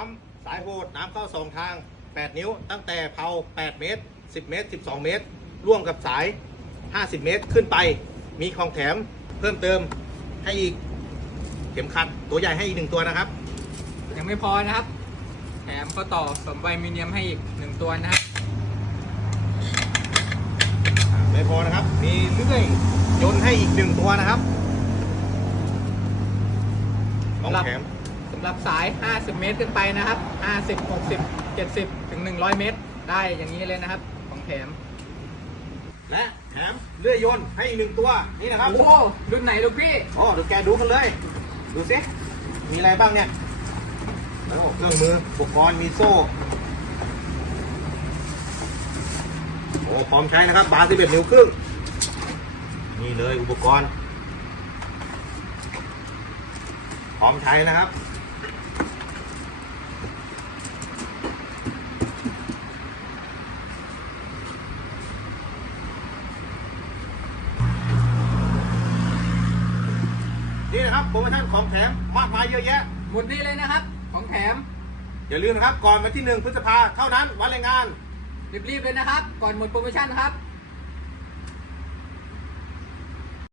ปั๊มสายโหดน้ำเข้าสองทาง 8 นิ้ว ตั้งแต่เผา 8 เมตร 10 เมตร 12 เมตร ร่วมกับสาย 50 เมตรขึ้นไป มีของแถมเพิ่มเติมให้อีกเข็มขัดตัวใหญ่ให้อีกหนึ่งตัวนะครับ ยังไม่พอนะครับ แถมเขาต่อสมไวมิเนียมให้อีกหนึ่งตัวนะครับอ่าไม่พอนะครับ มีเลื่อยยนต์ให้อีกหนึ่งตัวนะครับของแถมสำห รับสาย 50 เมตรขึ้นไปนะครับ 50 60 70 ถึง 100 เมตร ได้อย่างนี้เลยนะครับ ของแถม และแถมเลื่อยยนต์ให้อีกหนึ่งตัวนี่นะครับโอ้โหรุ่นไหนลูกพี่โอ้ดูแกดูกันเลย ดูสิมีอะไรบ้างเนี่ยโอ้เครื่องมืออุปกรณ์มีโซ่โอ้พร้อมใช้นะครับบาร์11นิ้วครึ่งนี่เลยอุปกรณ์ พร้อมใช้นะครับ นี่นะครับโปรโมชั่นของแถมมากมายเยอะแยะ หมดนี่เลยนะครับ ของแถม อย่าลืมนะครับ ก่อนวันที่1พฤษภาเท่านั้นวันแรงงาน รีบๆเลยนะครับ ก่อนหมดโปรโมชั่นครับ